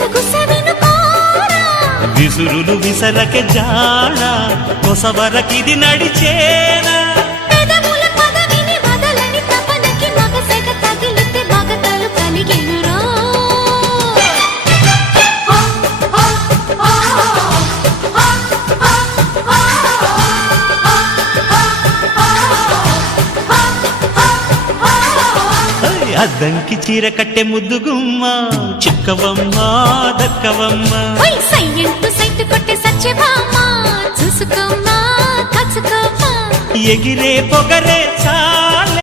విసురులు విసరకే జాడ కొసవరకిది నడిచేనా అద్దంకి చీర కట్టె ముద్దుగుమ్మ చిక్కవమ్మ దక్కవమ్మ సైట్ కొట్టే చూసుకోమ్మా ఎగిరే పొగరే చా